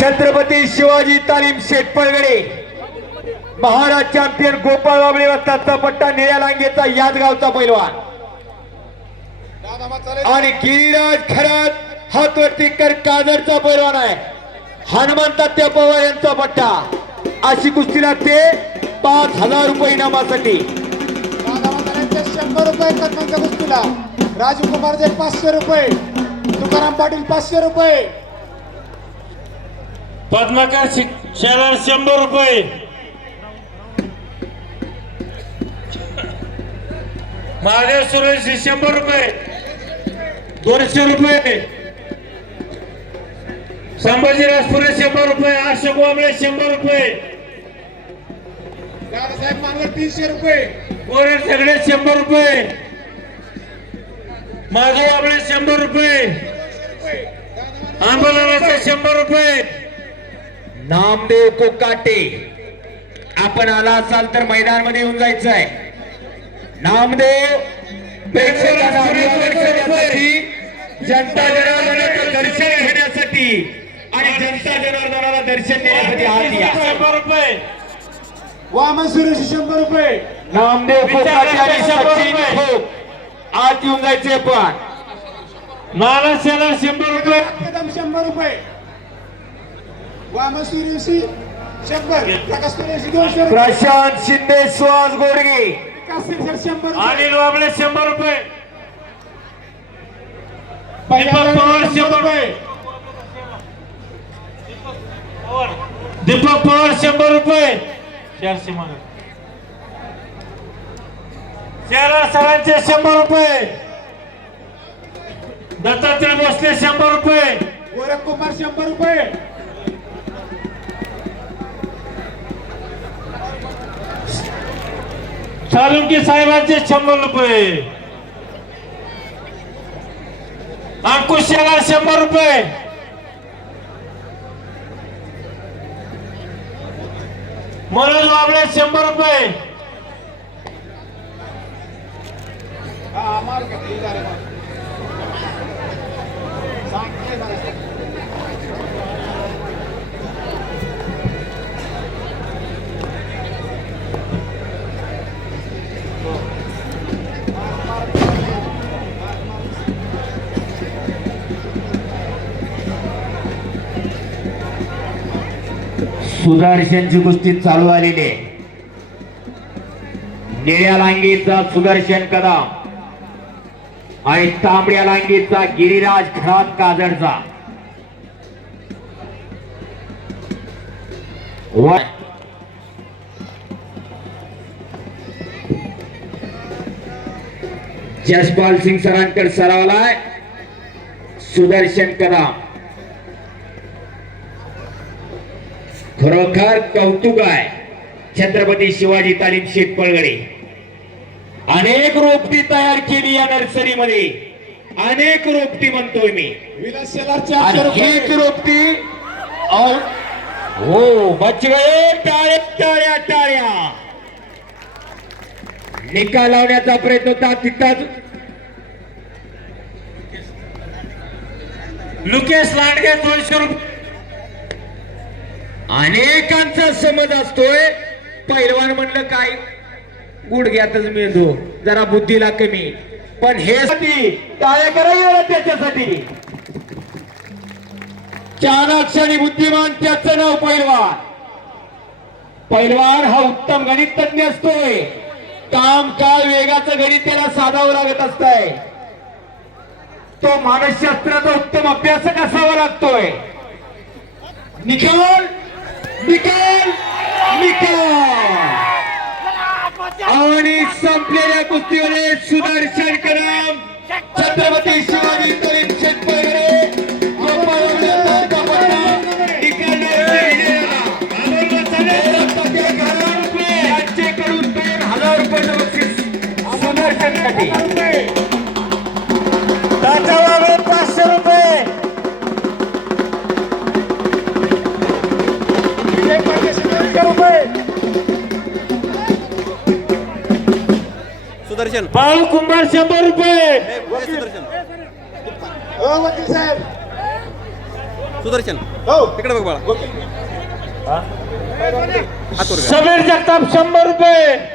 छत्रपती शिवाजी तालीम शेटपळगडे महाराज चॅम्पियन गोपाळ बाबळे वस्ताचा पट्टा निळ्या लांगेचा याच गावचा पैलवान. आणि गिरीराज खरात हातवरती कर काजरचा पैलवान आहे. हनुमंतात्या पवार यांचा पट्टा. अशी कुस्ती लागते पाच हजार रुपये इनामासाठी. शंभर रुपये कदमांच्या कुस्तीला. राजू कुमार पाचशे रुपये. तुकाराम पाटील पाचशे रुपये. पद्माकर शि- शेलार शंभर रुपये. महादेव सुरेश शंभर रुपये. दोनशे रुपये. संभाजीराज पुरे शंभर रुपये. अशोक वांबळे शंभर रुपये. दादासाहेब मानवर तीनशे रुपये. गोरे सगळे शंभर रुपये. माधव वांबळे शंभर रुपये. आंबोलाचे शंभर रुपये. नामदेव कोकाटे आपण आला असाल तर मैदानमध्ये येऊन जायचं आहे नामदेव जनता जनार्दनाचं दर्शन घेण्यासाठी आणि जनता जनार्दनाला दर्शन देण्यासाठी या. शंभर रुपये. वामन सुरेश शंभर रुपये नामदेव कोकाटे आणि सचिन. खोप आत येऊन जायचे पण. शेलार शंभर रुपये. कदम शंभर रुपये. वामन सूर्यवंशी शंभर प्रकाश सूर्यवंशी दोनशे प्रशांत शिंदे सुहास गोडगे. विकास शंभर अनिल वाबळे शंभर रुपये. दीपक पवार शंभर रुपये. दीपक पवार शंभर रुपये. चारशे मागे. शेलार सरांचे शंभर रुपये. दत्तात्रय भोसले शंभर रुपये. गोरख कुमार शंभर रुपये. सालुंकी साहेबांचे शंभर रुपये. अंकुश शेलार शंभर रुपये. मनोज वाबळे शंभर रुपये. सुदर्शनची कुस्ती चालू आलेली आहे. निळ्या लांगीचा सुदर्शन कदम आणि तांबड्या लांगीचा गिरिराज खरात काजडचा जसपाल सिंग सरांकडे सरावलाय. सुदर्शन कदम. खरोखर कौतुक आहे. छत्रपती शिवाजी तालीम शेतपळगडे अनेक रोपटी तयार केली या नर्सरीमध्ये. अनेक रोपटी म्हणतोय मी. हीच रोपटी हो बच गए टाळ्या टाळ्या टाळ्या. निकाल लावण्याचा प्रयत्न होता तिथंच. लुकेश लांडगे दोनशे रुपये. अनेकांचा समज असतोय. पैलवान म्हणलं काय? गुडघ्यातच मिळतो जरा बुद्धीला कमी. पण हे साठी करायला त्याच्यासाठी. चाणाक्षणी बुद्धिमान त्याचं नाव पैलवान. पैलवान हा उत्तम गणित तज्ञ असतोय. काम काळ वेगाचं गणित त्याला साधावं लागत असतंय. तो मानसशास्त्राचा उत्तम अभ्यासक असावा लागतोय. निखिल निकाल निकाल आणि संपलेल्या कुस्तीमध्ये सुदर्शन कदम छत्रपती शिवाजी सुदर्शन. बाळू कुंभार शंभर रुपये. हो वकील साहेब. सुदर्शन हो. इकडे बघ बाळा. समीर जगताप शंभर रुपये.